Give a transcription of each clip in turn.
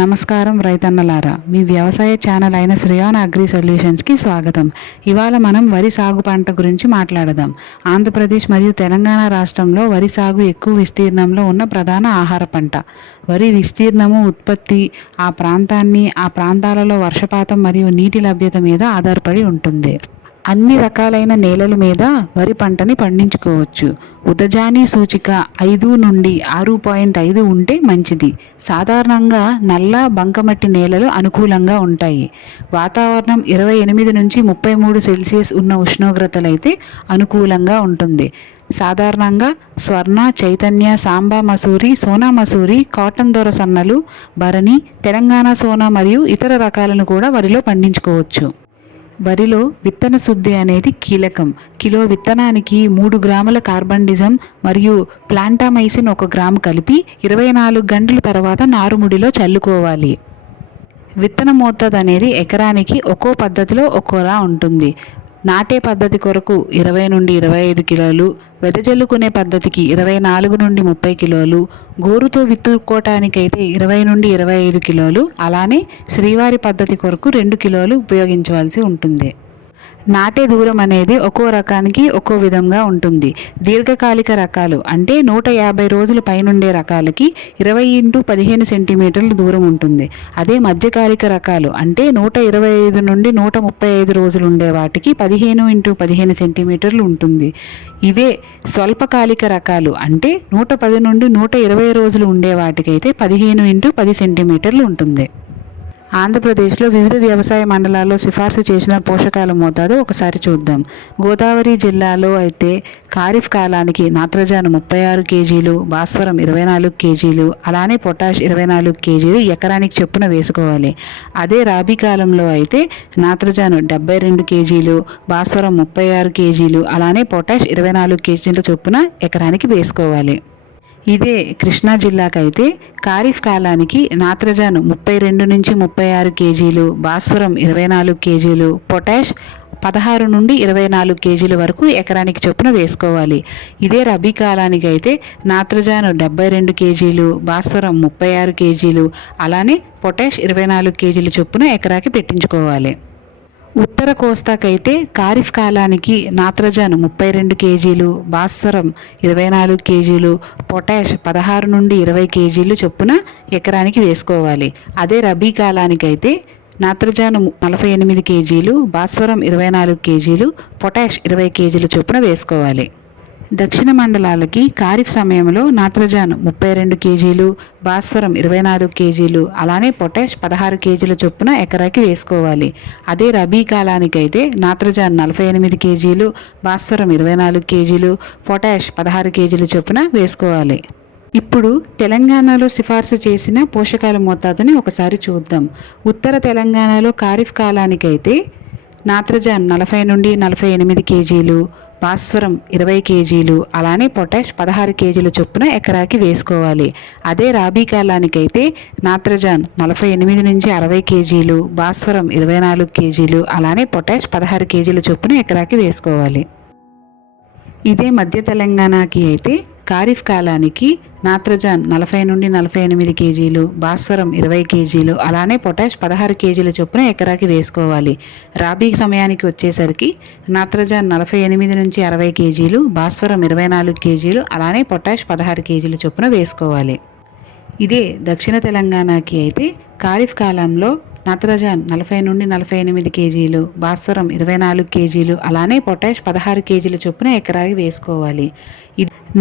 నమస్కారం రైతన్నలారా, మీ వ్యవసాయ ఛానల్ అయిన శ్రేయాన్ అగ్రి సొల్యూషన్స్కి స్వాగతం. ఇవాళ మనం వరి సాగు పంట గురించి మాట్లాడదాం. ఆంధ్రప్రదేశ్ మరియు తెలంగాణ రాష్ట్రంలో వరి సాగు ఎక్కువ విస్తీర్ణంలో ఉన్న ప్రధాన ఆహార పంట. వరి విస్తీర్ణము, ఉత్పత్తి ఆ ప్రాంతాలలో వర్షపాతం మరియు నీటి లభ్యత మీద ఆధారపడి ఉంటుంది. అన్ని రకాలైన నేలల మీద వరి పంటని పండించుకోవచ్చు. ఉదజాని సూచిక 5 నుండి 6.5 ఉంటే మంచిది. సాధారణంగా నల్ల బంకమట్టి నేలలు అనుకూలంగా ఉంటాయి. వాతావరణం 28 నుంచి 33 సెల్సియస్ ఉన్న ఉష్ణోగ్రతలైతే అనుకూలంగా ఉంటుంది. సాధారణంగా స్వర్ణ, చైతన్య, సాంబా మసూరి, సోనా మసూరి, కాటన్ దొర సన్నలు, భరణి, తెలంగాణ సోనా మరియు ఇతర రకాలను కూడా వరిలో పండించుకోవచ్చు. వరిలో విత్తన శుద్ధి అనేది కీలకం. కిలో విత్తనానికి 3 గ్రాముల కార్బండిజం మరియు ప్లాంటామైసిన్ 1 గ్రాము కలిపి 24 గంటల తర్వాత నారుముడిలో చల్లుకోవాలి. విత్తన మోతాదు అనేది ఎకరానికి ఒక్కో పద్ధతిలో ఒక్కోలా ఉంటుంది. నాటే పద్ధతి కొరకు 20 నుండి 25 కిలోలు, వెదజల్లుకునే పద్ధతికి 24 నుండి 30 కిలోలు, గోరుతో విత్తుకోవటానికైతే 20 నుండి 25 కిలోలు, అలానే శ్రీవారి పద్ధతి కొరకు 2 కిలోలు ఉపయోగించవలసి ఉంటుంది. నాటే దూరం అనేది ఒక్కో రకానికి ఒక్కో విధంగా ఉంటుంది. దీర్ఘకాలిక రకాలు అంటే 150 రోజుల పైనుండే రకాలకి 20 x 15 సెంటీమీటర్ల దూరం ఉంటుంది. అదే మధ్యకాలిక రకాలు అంటే 125 నుండి 135 రోజులు ఉండే వాటికి 15 x 15 సెంటీమీటర్లు ఉంటుంది. ఇవే స్వల్పకాలిక రకాలు అంటే 110 నుండి 120 రోజులు ఉండే వాటికైతే 15 x 10 సెంటీమీటర్లు ఉంటుంది. ఆంధ్రప్రదేశ్లో వివిధ వ్యవసాయ మండలాల్లో సిఫార్సు చేసిన పోషకాల మోతాదు ఒకసారి చూద్దాం. గోదావరి జిల్లాలో అయితే ఖరీఫ్ కాలానికి నత్రజని 36 కేజీలు, భాస్వరం 24 కేజీలు, అలానే పొటాష్ 24 కేజీలు ఎకరానికి చొప్పున వేసుకోవాలి. అదే రాబీ కాలంలో అయితే నత్రజని 72 కేజీలు, భాస్వరం 36 కేజీలు, అలానే పొటాష్ 24 కేజీల చొప్పున ఎకరానికి వేసుకోవాలి. ఇదే కృష్ణా జిల్లాకైతే ఖరీఫ్ కాలానికి నత్రజని 32 నుంచి 36 కేజీలు, భాస్వరం 24 కేజీలు, పొటాష్ 16 నుండి 24 కేజీల వరకు ఎకరానికి చొప్పున వేసుకోవాలి. ఇదే రబీ కాలానికి అయితే నత్రజని 72 కేజీలు, భాస్వరం 36 కేజీలు, అలానే పొటాష్ 24 కేజీల చొప్పున ఎకరాకి పెట్టించుకోవాలి. ఉత్తర కోస్తాకైతే ఖరీఫ్ కాలానికి నత్రజని 32 కేజీలు, భాస్వరం 24 కేజీలు, పొటాష్ 16 నుండి 20 కేజీలు చొప్పున ఎకరానికి వేసుకోవాలి. అదే రబీ కాలానికైతే నత్రజని 48 కేజీలు, భాస్వరం 24 కేజీలు, పొటాష్ 20 కేజీల చొప్పున వేసుకోవాలి. దక్షిణ మండలాలకి ఖరీఫ్ సమయంలో నత్రజని 32 కేజీలు, భాస్వరం 24 కేజీలు, అలానే పొటాష్ 16 కేజీల చొప్పున ఎకరాకి వేసుకోవాలి. అదే రబీ కాలానికైతే నత్రజని 48 కేజీలు, భాస్వరం 24 కేజీలు, పొటాష్ 16 కేజీల చొప్పున వేసుకోవాలి. ఇప్పుడు తెలంగాణలో సిఫార్సు చేసిన పోషకాల మోతాదుని ఒకసారి చూద్దాం. ఉత్తర తెలంగాణలో ఖరీఫ్ కాలానికైతే నత్రజని 40 నుండి 48 కేజీలు, భాస్వరం 20 కేజీలు, అలానే పొటాష్ 16 కేజీల చొప్పున ఎకరాకి వేసుకోవాలి. అదే రాబీ కాలానికైతే నత్రజని 48 నుంచి 60 కేజీలు, భాస్వరం 24 కేజీలు, అలానే పొటాష్ 16 కేజీల చొప్పున ఎకరాకి వేసుకోవాలి. ఇదే మధ్య తెలంగాణకి అయితే ఖరీఫ్ కాలానికి నత్రజని 40 నుండి 48 కేజీలు, భాస్వరం 20 కేజీలు, అలానే పొటాష్ 16 కేజీల చొప్పున ఎకరాకి వేసుకోవాలి. రాబీ సమయానికి వచ్చేసరికి నత్రజని 48 నుంచి 60 కేజీలు, భాస్వరం 24 కేజీలు, అలానే పొటాష్ 16 కేజీల చొప్పున వేసుకోవాలి. ఇదే దక్షిణ తెలంగాణకి అయితే ఖరీఫ్ కాలంలో నత్రజని 40 నుండి 48 కేజీలు, భాస్వరం 24 కేజీలు, అలానే పొటాష్ 16 కేజీల చొప్పున ఎకరాకి వేసుకోవాలి.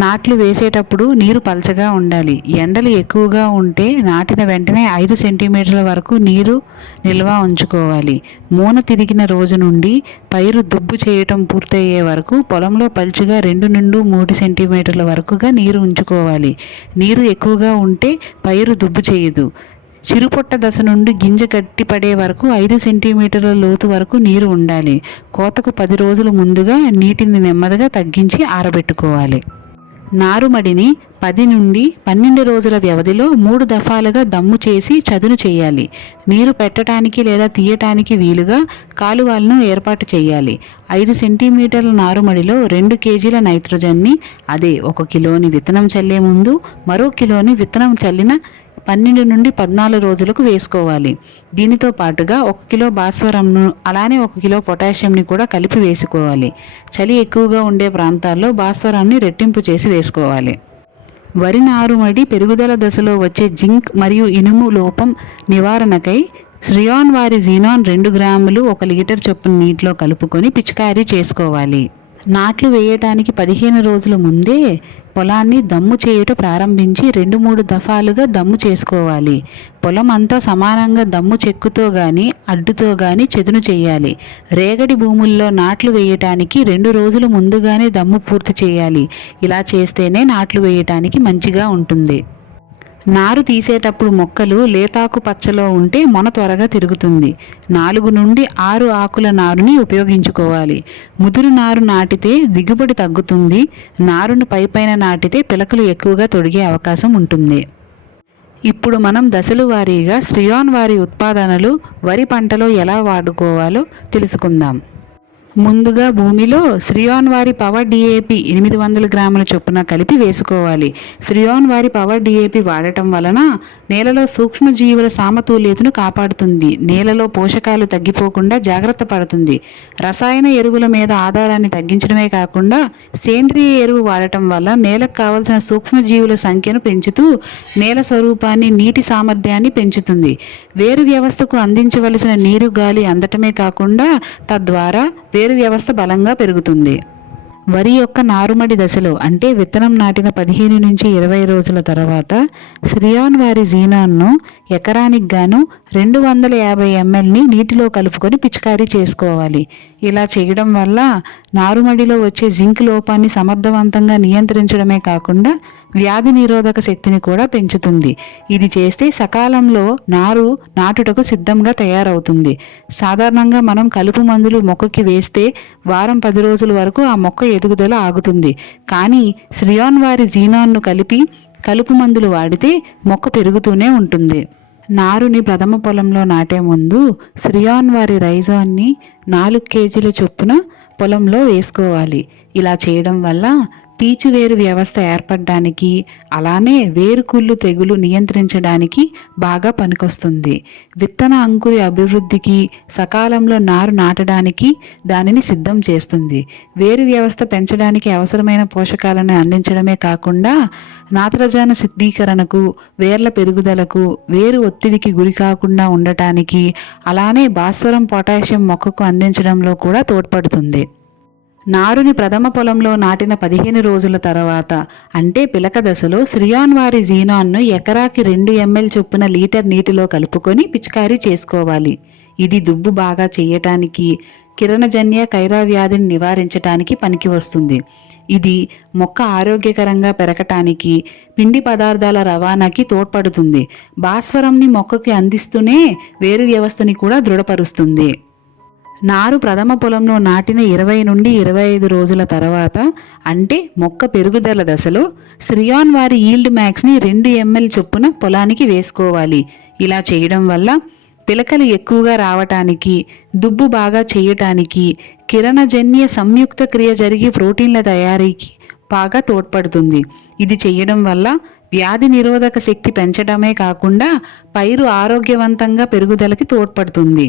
నాట్లు వేసేటప్పుడు నీరు పలచగా ఉండాలి. ఎండలు ఎక్కువగా ఉంటే నాటిన వెంటనే 5 సెంటీమీటర్ల వరకు నీరు నిల్వ ఉంచుకోవాలి. మూన తిరిగిన రోజు నుండి పైరు దుబ్బు చేయటం పూర్తయ్యే వరకు పొలంలో పలుచగా 2 నుండి 3 సెంటీమీటర్ల వరకుగా నీరు ఉంచుకోవాలి. నీరు ఎక్కువగా ఉంటే పైరు దుబ్బు చేయదు. చిరుపొట్ట దశ నుండి గింజ గట్టిపడే వరకు 5 సెంటీమీటర్ల లోతు వరకు నీరు ఉండాలి. కోతకు 10 రోజుల ముందుగా నీటిని నెమ్మదిగా తగ్గించి ఆరబెట్టుకోవాలి. నారుమడిని 10 నుండి 12 రోజుల వ్యవధిలో 3 దఫాలుగా దమ్ము చేసి చదును చేయాలి. నీరు పెట్టడానికి లేదా తీయటానికి వీలుగా కాలువలను ఏర్పాటు చేయాలి. 5 సెంటీమీటర్ల నారుమడిలో 2 కేజీల నైట్రోజన్ని, అదే 1 కిలోని విత్తనం చల్లే ముందు మరో కిలోని విత్తనం చల్లిన 12 నుండి 14 రోజులకు వేసుకోవాలి. దీనితో పాటుగా 1 కిలో భాస్వరంను అలానే 1 కిలో పొటాషియంని కూడా కలిపి వేసుకోవాలి. చలి ఎక్కువగా ఉండే ప్రాంతాల్లో భాస్వరాన్ని రెట్టింపు చేసి వేసుకోవాలి. వరి నారుమడి పెరుగుదల దశలో వచ్చే జింక్ మరియు ఇనుము లోపం నివారణకై శ్రియాన్ వారి జీనాన్ 2 గ్రాములు 1 లీటర్ చొప్పున నీటిలో కలుపుకొని పిచికారీ చేసుకోవాలి. నాట్లు వేయటానికి 15 రోజుల ముందే పొలాన్ని దమ్ము చేయుట ప్రారంభించి 2-3 దఫాలుగా దమ్ము చేసుకోవాలి. పొలం అంతా సమానంగా దమ్ము చెక్కుతో గాని అడ్డుతో గాని చదును చేయాలి. రేగడి భూముల్లో నాట్లు వేయటానికి 2 రోజుల ముందుగానే దమ్ము పూర్తి చేయాలి. ఇలా చేస్తేనే నాట్లు వేయటానికి మంచిగా ఉంటుంది. నారు తీసేటప్పుడు మొక్కలు లేతాకు పచ్చలో ఉంటే మొన త్వరగా తిరుగుతుంది. 4 నుండి 6 ఆకుల నారుని ఉపయోగించుకోవాలి. ముదురు నారు నాటితే దిగుబడి తగ్గుతుంది. నారును పైపైన నాటితే పిలకలు ఎక్కువగా తొడిగే అవకాశం ఉంటుంది. ఇప్పుడు మనం దశల వారీగా శ్రియాన్ వారి ఉత్పాదనలు వరి పంటలో ఎలా వాడుకోవాలో తెలుసుకుందాం. ముందుగా భూమిలో శ్రియాన్ వారి పవర్ డిఏపి 800 గ్రాముల చొప్పున కలిపి వేసుకోవాలి. శ్రియాన్ వారి పవర్ డిఏపి వాడటం వలన నేలలో సూక్ష్మజీవుల సమతుల్యతను కాపాడుతుంది. నేలలో పోషకాలు తగ్గిపోకుండా జాగ్రత్త పడుతుంది. రసాయన ఎరువుల మీద ఆధారాన్ని తగ్గించడమే కాకుండా సేంద్రియ ఎరువు వాడటం వల్ల నేలకు కావలసిన సూక్ష్మజీవుల సంఖ్యను పెంచుతూ నేల స్వరూపాన్ని, నీటి సామర్థ్యాన్ని పెంచుతుంది. వేరు వ్యవస్థకు అందించవలసిన నీరు, గాలి అందటమే కాకుండా తద్వారా వేరు వ్యవస్థ బలంగా పెరుగుతుంది. వరి యొక్క నారుమడి దశలో అంటే విత్తనం నాటిన 15 నుంచి 20 రోజుల తర్వాత శ్రియాన్ వారి జీనాన్ను ఎకరానికి గాను 250 mlని నీటిలో కలుపుకొని పిచికారీ చేసుకోవాలి. ఇలా చేయడం వల్ల నారుమడిలో వచ్చే జింక్ లోపాన్ని సమర్థవంతంగా నియంత్రించడమే కాకుండా వ్యాధి నిరోధక శక్తిని కూడా పెంచుతుంది. ఇది చేస్తే సకాలంలో నారు నాటుటకు సిద్ధంగా తయారవుతుంది. సాధారణంగా మనం కలుపు మందులు మొక్కకి వేస్తే వారం 10 రోజుల వరకు ఆ మొక్క ఎదుగుదల ఆగుతుంది. కానీ శ్రియాన్ వారి జీనాన్ను కలిపి కలుపు మందులు వాడితే మొక్క పెరుగుతూనే ఉంటుంది. నారుని ప్రథమ పొలంలో నాటే ముందు శ్రియాన్ వారి రైజాన్ని 4 కేజీల చొప్పున పొలంలో వేసుకోవాలి. ఇలా చేయడం వల్ల పీచు వేరు వ్యవస్థ ఏర్పడడానికి అలానే వేరుకుళ్ళు తెగులు నియంత్రించడానికి బాగా పనికొస్తుంది. విత్తన అంకురి అభివృద్ధికి, సకాలంలో నారు నాటడానికి దానిని సిద్ధం చేస్తుంది. వేరు వ్యవస్థ పెంచడానికి అవసరమైన పోషకాలను అందించడమే కాకుండా నాత్రజాన సిద్ధీకరణకు, వేర్ల పెరుగుదలకు, వేరు ఒత్తిడికి గురి కాకుండా ఉండటానికి అలానే భాస్వరం, పొటాషియం మొక్కకు అందించడంలో కూడా తోడ్పడుతుంది. నారుని ప్రథమ పొలంలో నాటిన 15 రోజుల తర్వాత అంటే పిలక దశలో శ్రియాన్ వారి జీనాన్ను ఎకరాకి 2 ml చొప్పున లీటర్ నీటిలో కలుపుకొని పిచికారీ చేసుకోవాలి. ఇది దుబ్బు బాగా చేయటానికి, కిరణజన్య కైరా వ్యాధిని నివారించటానికి పనికి వస్తుంది. ఇది మొక్క ఆరోగ్యకరంగా పెరగటానికి, పిండి పదార్థాల రవాణాకి తోడ్పడుతుంది. భాస్వరంని మొక్కకి అందిస్తూనే వేరు వ్యవస్థని కూడా దృఢపరుస్తుంది. నారు ప్రథమ పొలంలో నాటిన 20 నుండి 25 రోజుల తర్వాత అంటే మొక్క పెరుగుదల దశలో శ్రియాన్ వారి ఈల్డ్ మ్యాక్స్ని 2 ml చొప్పున పొలానికి వేసుకోవాలి. ఇలా చేయడం వల్ల పిలకలు ఎక్కువగా రావటానికి, దుబ్బు బాగా చేయటానికి, కిరణజన్య సంయుక్త క్రియ జరిగి ప్రోటీన్ల తయారీకి బాగా తోడ్పడుతుంది. ఇది చేయడం వల్ల వ్యాధి నిరోధక శక్తి పెంచడమే కాకుండా పైరు ఆరోగ్యవంతంగా పెరుగుదలకి తోడ్పడుతుంది.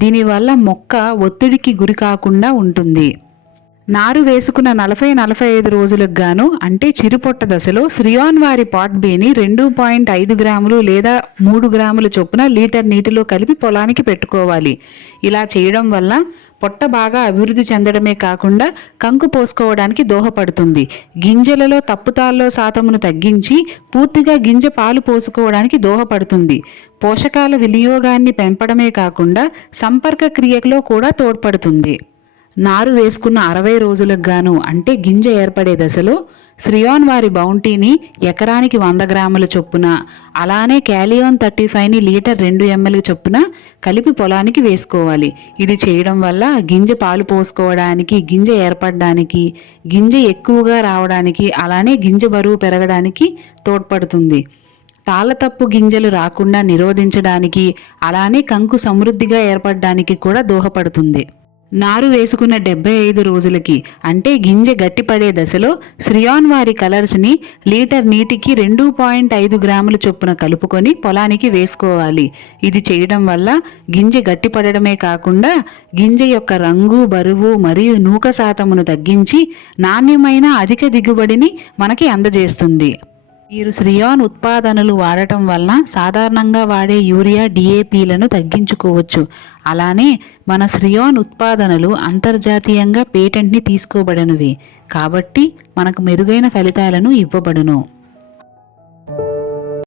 దీనివల్ల మొక్క ఒత్తిడికి గురి కాకుండా ఉంటుంది. నారు వేసుకున్న 40-45 రోజులకు గాను అంటే చిరుపొట్ట దశలో శ్రియాన్ వారి పాట్ బీని 2.5 గ్రాములు లేదా 3 గ్రాముల చొప్పున లీటర్ నీటిలో కలిపి పొలానికి పెట్టుకోవాలి. ఇలా చేయడం వల్ల పొట్ట బాగా అభివృద్ధి చెందడమే కాకుండా కంకు పోసుకోవడానికి దోహపడుతుంది. గింజలలో తప్పుతాల్లో శాతమును తగ్గించి పూర్తిగా గింజ పాలు పోసుకోవడానికి దోహపడుతుంది. పోషకాల వినియోగాన్ని పెంపడమే కాకుండా సంపర్క క్రియలో కూడా తోడ్పడుతుంది. నారు వేసుకున్న 60 రోజులకు గాను అంటే గింజ ఏర్పడే దశలో శ్రియాన్ వారి బౌంటీని ఎకరానికి 100 గ్రాముల చొప్పున అలానే క్యాలియోన్ 35ని లీటర్ 2 ml చొప్పున కలిపి పొలానికి వేసుకోవాలి. ఇది చేయడం వల్ల గింజ పాలు పోసుకోవడానికి, గింజ ఏర్పడడానికి, గింజ ఎక్కువగా రావడానికి అలానే గింజ బరువు పెరగడానికి తోడ్పడుతుంది. తాళతప్పు గింజలు రాకుండా నిరోధించడానికి అలానే కంకు సమృద్ధిగా ఏర్పడడానికి కూడా దోహపడుతుంది. నారు వేసుకున్న 75 రోజులకి అంటే గింజ గట్టిపడే దశలో శ్రియాన్ వారి కలర్స్ని లీటర్ నీటికి 2.5 గ్రాముల చొప్పున కలుపుకొని పొలానికి వేసుకోవాలి. ఇది చేయడం వల్ల గింజ గట్టిపడమే కాకుండా గింజ యొక్క రంగు, బరువు మరియు నూక శాతమును తగ్గించి నాణ్యమైన అధిక దిగుబడిని మనకి అందజేస్తుంది. మీరు శ్రియాన్ ఉత్పాదనలు వాడటం వలన సాధారణంగా వాడే యూరియా, డిఏపిలను తగ్గించుకోవచ్చు. అలానే మన శ్రియాన్ ఉత్పాదనలు అంతర్జాతీయంగా పేటెంట్ని తీసుకోబడినవి కాబట్టి మనకు మెరుగైన ఫలితాలను ఇవ్వబడును.